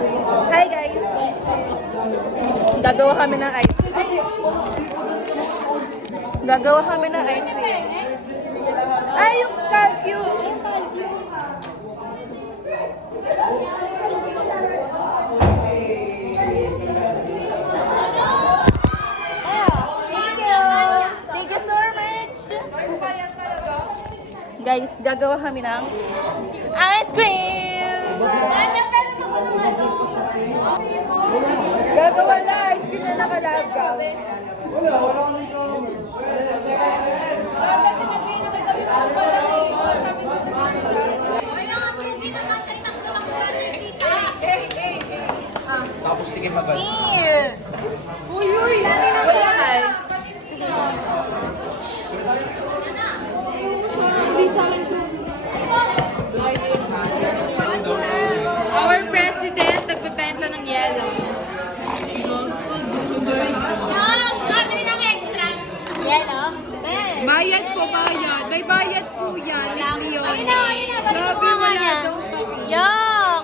Hi guys! Gagawa kami ng ice cream. Gagawa kami ng ice cream. Ay, yung calcium! Thank you so much! Guys, gagawa kami ng ice cream! Gagawa na ice cream na nakalagaw. Wala kami ito. Tapos tingin magad. Uy, uy! Wala ka. Our president, nagbebenta ng yellow. Bayad po, bayad. May bayad po yan, Miss Leon. Grabe, wala daw kami. Yok!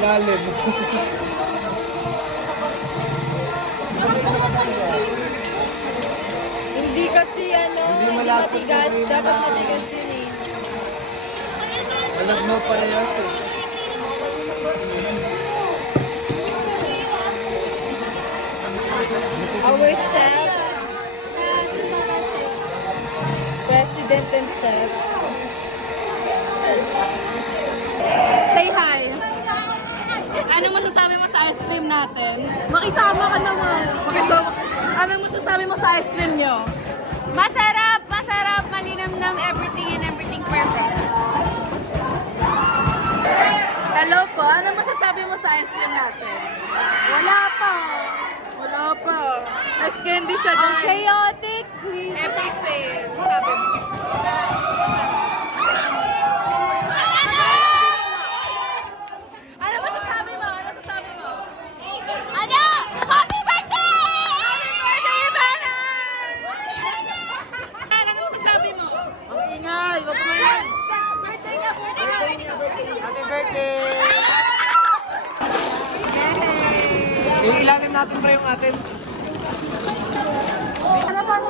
Lalim. Hindi kasi hindi matigas. Dapat matigas yun eh. Alam mo parehas eh. Our chef. President and chef. Say hi. Ano masasabi mo sa ice cream natin? Makisama ka naman. Ano masasabi mo sa ice cream nyo? Masarap! Masarap! Malinamnam, everything perfect. Hello po, ano masasabi mo sa ice cream natin? Wala pa. Wala pa. Ice candy siya Ang guys. chaotic, please. Epic fail. Sabi mo. Ano masasabi mo? Ano masasabi mo? Ano? Happy birthday! Happy birthday, Ivana! Ano masasabi mo? Ang ingay! Wag mo yan! Birthday niya, birthday niya. Happy birthday! Yung ilalim natin pa yung atin. Ano pa mo?